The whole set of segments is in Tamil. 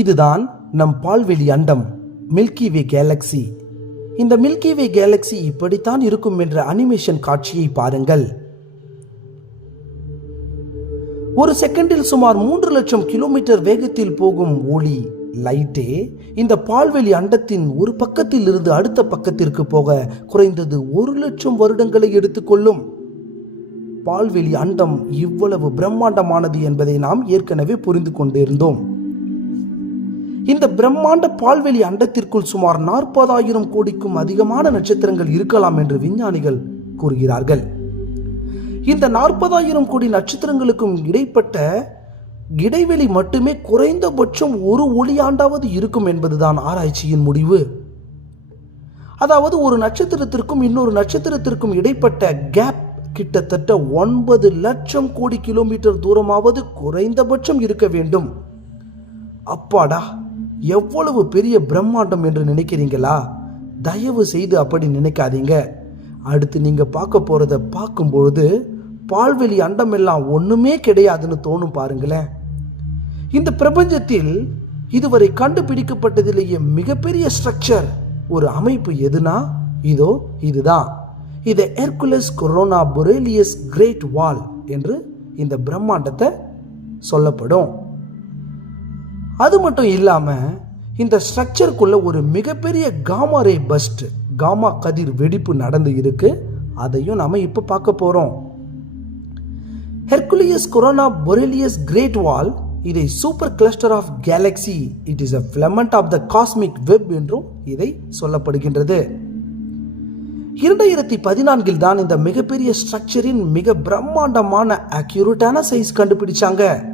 இதுதான் நம் பால்வெளி அண்டம் மில்கி வே கேலக்ஸி இந்த மில்கி வே கேலக்ஸி இப்படித்தான் இருக்கும் என்ற அனிமேஷன் காட்சியை பாருங்கள். ஒரு செகண்டில் சுமார் மூன்று லட்சம் கிலோமீட்டர் வேகத்தில் போகும் ஒளி லைட்டே இந்த பால்வெளி அண்டத்தின் ஒரு பக்கத்தில் இருந்து அடுத்த பக்கத்திற்கு போக குறைந்தது ஒரு லட்சம் வருடங்களை எடுத்துக்கொள்ளும் பால்வெளி அண்டம் இவ்வளவு பிரம்மாண்டமானது என்பதை நாம் ஏற்கனவே புரிந்து கொண்டிருந்தோம். இந்த பிரம்மாண்ட பால்வெளி அண்டத்திற்குள் சுமார் நாற்பதாயிரம் கோடிக்கும் அதிகமான நட்சத்திரங்கள் இருக்கலாம் என்று விஞ்ஞானிகள் கூறுகிறார்கள். இந்த நாற்பதாயிரம் கோடி நட்சத்திரங்களுக்கும் இடைப்பட்ட இடைவெளி மட்டுமே குறைந்தபட்சம் ஒரு ஒளியாண்டாவது இருக்கும் என்பதுதான் ஆராய்ச்சியின் முடிவு. அதாவது ஒரு நட்சத்திரத்திற்கும் இன்னொரு நட்சத்திரத்திற்கும் இடைப்பட்ட கேப் கிட்டத்தட்ட ஒன்பது லட்சம் கோடி கிலோமீட்டர் தூரமாவது குறைந்தபட்சம் இருக்க வேண்டும். அப்பாடா! எவ்வளவு பெரிய பிரம்மாண்டம் என்று நினைக்கிறீங்களா? தயவு செய்து அப்படி நினைக்காதீங்க. அடுத்து நீங்க பார்க்க போறத பார்க்கும்பொழுது பால்வெளி அண்டம் எல்லாம் ஒண்ணுமே கிடையாதுன்னு தோணும் பாருங்களேன். இந்த பிரபஞ்சத்தில் இதுவரை கண்டுபிடிக்கப்பட்டதிலேயே மிகப்பெரிய ஸ்ட்ரக்சர் ஒரு அமைப்பு எதுனா? இதோ இதுதான். இதை ஏர்குலஸ் கொரோனா பொரேலியஸ் கிரேட் வால் என்று இந்த பிரம்மாண்டத்தை சொல்லப்படும். அது மட்டும் இல்லாமல் இந்த ஸ்ட்ரக்சருக்குள்ளே ஒரு மிகப்பெரிய காமா ரே பஸ்ட் காமா கதிர் வெடிப்பு நடந்து இருக்கு. அதையும் நாம் இப்போ பார்க்க போகிறோம் ஹெர்குலியஸ் கொரோனா பொரிலியஸ் கிரேட் வால் இதை supercluster of galaxy it is a filament of the cosmic web என்றும் இதை சொல்லப்படுகின்றது. இரண்டாயிரத்தி பதினான்கில் தான் இந்த மிகப்பெரிய ஸ்ட்ரக்சரின் மிக பிரம்மாண்டமான அக்யூரேட்டான சைஸ் கண்டுபிடிச்சாங்க.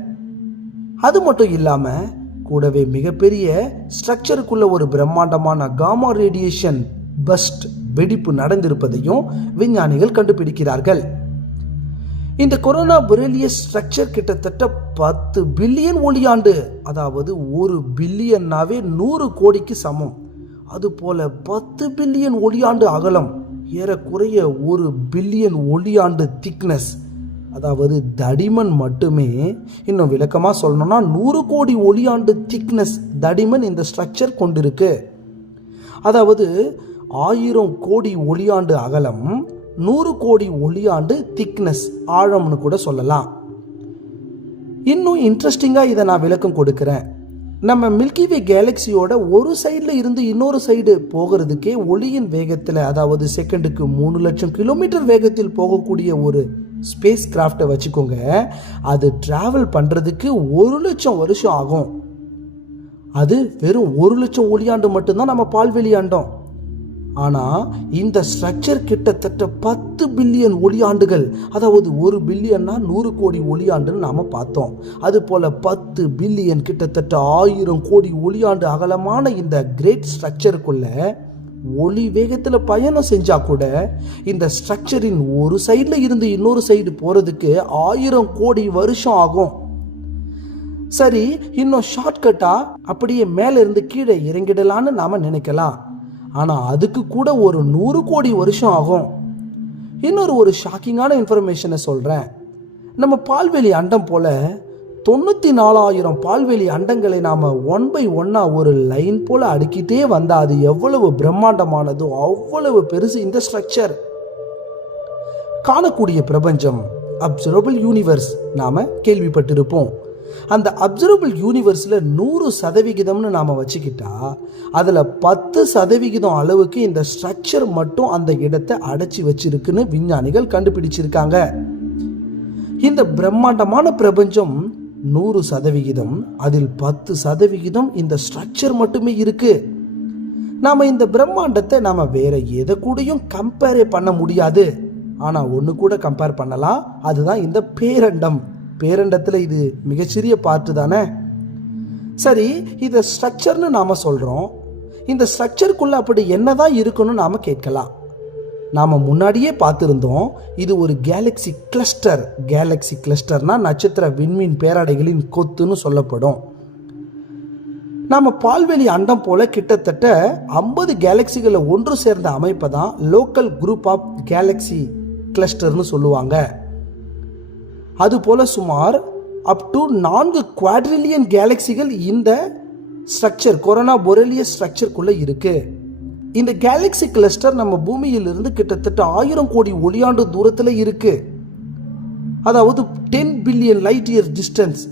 அது மட்டும் இல்லாமல் கூடவே மிகப்பெரிய ஸ்ட்ரக்சருக்குள்ள ஒரு பிரம்மாண்டமான காமா ரேடியேஷன் பஸ்ட் வெடிப்பு நடந்திருப்பதையும் விஞ்ஞானிகள் கண்டுபிடிக்கிறார்கள். இந்த கொரோனா பொரேலியஸ் ஸ்ட்ரக்சர் கிட்டத்தட்ட பத்து பில்லியன் ஒளியாண்டு அதாவது ஒரு பில்லியன்னாவே நூறு கோடிக்கு சமம். அதுபோல பத்து பில்லியன் ஒளியாண்டு அகலம் ஏறக்குறைய ஒரு பில்லியன் ஒளியாண்டு திக்னஸ் அதாவது தடிமன் மட்டுமே இன்னும் விளக்கமாக சொல்லணும்னா நூறு கோடி ஒளியாண்டு திக்னஸ் தடிமன் இந்த ஸ்ட்ரக்சர் கொண்டிருக்கு. அதாவது ஆயிரம் கோடி ஒளியாண்டு அகலம் நூறு கோடி ஒளியாண்டு திக்னஸ் ஆழம்னு கூட சொல்லலாம். இன்னும் இன்ட்ரெஸ்டிங்காக இதை நான் விளக்கம் கொடுக்குறேன். நம்ம மில்கி வே கேலக்சியோட ஒரு சைடில் இருந்து இன்னொரு சைடு போகிறதுக்கே ஒளியின் வேகத்தில் அதாவது செகண்டுக்கு மூணு லட்சம் கிலோமீட்டர் வேகத்தில் போகக்கூடிய ஒரு ஸ்பேஸ் கிராஃப்டை வச்சுக்கோங்க. அது ட்ராவல் பண்ணுறதுக்கு ஒரு லட்சம் வருஷம் ஆகும். அது வெறும் ஒரு லட்சம் ஒளியாண்டு மட்டும்தான் நம்ம பால்வெளி ஆண்டோம் ஆனால் இந்த ஸ்ட்ரக்சர் கிட்டத்தட்ட பத்து பில்லியன் ஒளியாண்டுகள் அதாவது ஒரு பில்லியன்னா நூறு கோடி ஒளியாண்டுன்னு நாம் பார்த்தோம். அதுபோல் பத்து பில்லியன் கிட்டத்தட்ட ஆயிரம் கோடி ஒளியாண்டு அகலமான இந்த கிரேட் ஸ்ட்ரக்சருக்குள்ளே ஒளி வேகத்தில் பயணம் செஞ்சால் கூட இந்த ஸ்ட்ரக்சரின் ஒரு சைடில் இருந்து இன்னொரு சைடு போகிறதுக்கு ஆயிரம் கோடி வருஷம் ஆகும். சரி இன்னும் ஷார்ட்கட்டாக அப்படியே மேலே இருந்து கீழே இறங்கிடலான்னு நாம் நினைக்கலாம். ஆனால் அதுக்கு கூட ஒரு நூறு கோடி வருஷம் ஆகும். இன்னொரு ஒரு ஷாக்கிங்கான இன்ஃபர்மேஷனை சொல்கிறேன் நம்ம பால்வெளி அண்டம் போல தொண்ணூற்றி நாலாயிரம் பால்வெளி அண்டங்களை நாம் ஒன் பை ஒன்னாக ஒரு லைன் போல் அடுக்கிட்டே வந்தால் அது எவ்வளவு பிரம்மாண்டமானதோ அவ்வளவு பெருசு இந்த ஸ்ட்ரக்சர் காணக்கூடிய பிரபஞ்சம் அப்சர்வபிள் யூனிவர்ஸ் நாம் கேள்விப்பட்டிருப்போம். அந்த அப்சர்வபிள் யூனிவர்ஸில் நூறு சதவிகிதம்னு நாம் வச்சுக்கிட்டா அதில் பத்து சதவிகிதம் அளவுக்கு இந்த ஸ்ட்ரக்சர் மட்டும் அந்த இடத்தை அடைச்சி வச்சிருக்குன்னு விஞ்ஞானிகள் கண்டுபிடிச்சிருக்காங்க. இந்த பிரம்மாண்டமான பிரபஞ்சம் நூறு சதவிகிதம் அதில் பத்து சதவிகிதம் இந்த ஸ்ட்ரக்சர் மட்டுமே இருக்கு. நாம இந்த பிரம்மாண்டத்தை நாம வேற எதை கூடயும் கம்பேரே பண்ண முடியாது. ஆனா ஒன்று கூட கம்பேர் பண்ணலாம். அதுதான் இந்த பேரண்டம். பேரண்டத்தில் இது மிகச்சிறிய பார்ட்டு தானே? சரி இதை ஸ்ட்ரக்சர்னு நாம் சொல்கிறோம் இந்த ஸ்ட்ரக்சருக்குள்ளே அப்படி என்னதான் இருக்குன்னு நாம் கேட்கலாம். நாம் முன்னாடியே பார்த்துருந்தோம் இது ஒரு கேலக்ஸி கிளஸ்டர் கேலக்ஸி கிளஸ்டர்னா நட்சத்திர விண்மீன் பேராடைகளின் கொத்துன்னு சொல்லப்படும். நாம் பால்வெளி அண்டம் போல கிட்டத்தட்ட ஐம்பது கேலக்சிகளை ஒன்று சேர்ந்த அமைப்பை தான் லோக்கல் குரூப் ஆஃப் கேலக்ஸி கிளஸ்டர்னு சொல்லுவாங்க. அதுபோல் சுமார் அப் டு நான்கு குவாட்ரிலியன் கேலக்சிகள் இந்த ஸ்ட்ரக்சர் கொரோனா பொரெலிய ஸ்ட்ரக்சர்க்குள்ளே இருக்குது இந்த கேலக்ஸி கிளஸ்டர் நம்ம பூமியிலிருந்து கிட்டத்தட்ட ஆயிரம் கோடி ஒளியாண்டு தூரத்தில் இருக்கு. அதாவது ten billion light year distance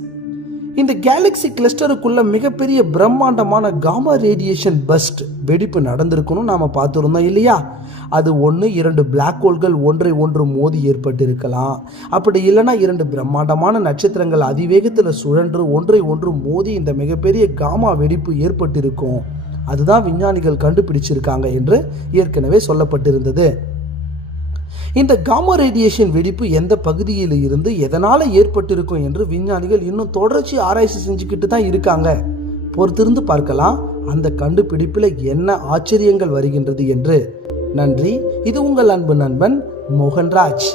இந்த கேலக்ஸி கிளஸ்டருக்குள்ள மிகப்பெரிய பிரம்மாண்டமான காமா ரேடியேஷன் பஸ்ட் வெடிப்பு நடந்திருக்கணும் நாம பார்த்துருந்தோம் இல்லையா? அது ஒன்று இரண்டு பிளாக் ஹோல்கள் ஒன்றை ஒன்று மோதி ஏற்பட்டிருக்கலாம். அப்படி இல்லைன்னா இரண்டு பிரம்மாண்டமான நட்சத்திரங்கள் அதிவேகத்தில் சுழன்று ஒன்றை ஒன்று மோதி இந்த மிகப்பெரிய காமா வெடிப்பு ஏற்பட்டிருக்கும். அதுதான் விஞ்ஞானிகள் கண்டுபிடிச்சிருக்காங்க என்று ஏற்கனவே சொல்லப்பட்டிருந்தது. இந்த காமா ரேடியேஷன் வெடிப்பு எந்த பகுதியில் இருந்து எதனால் ஏற்பட்டிருக்கும் என்று விஞ்ஞானிகள் இன்னும் தொடர்ச்சி ஆராய்ச்சி செஞ்சுக்கிட்டு தான் இருக்காங்க. பொறுத்திருந்து பார்க்கலாம். அந்த கண்டுபிடிப்பில் என்ன ஆச்சரியங்கள் வருகின்றது என்று. நன்றி. இது உங்கள் அன்பு நண்பன் மோகன்ராஜ்.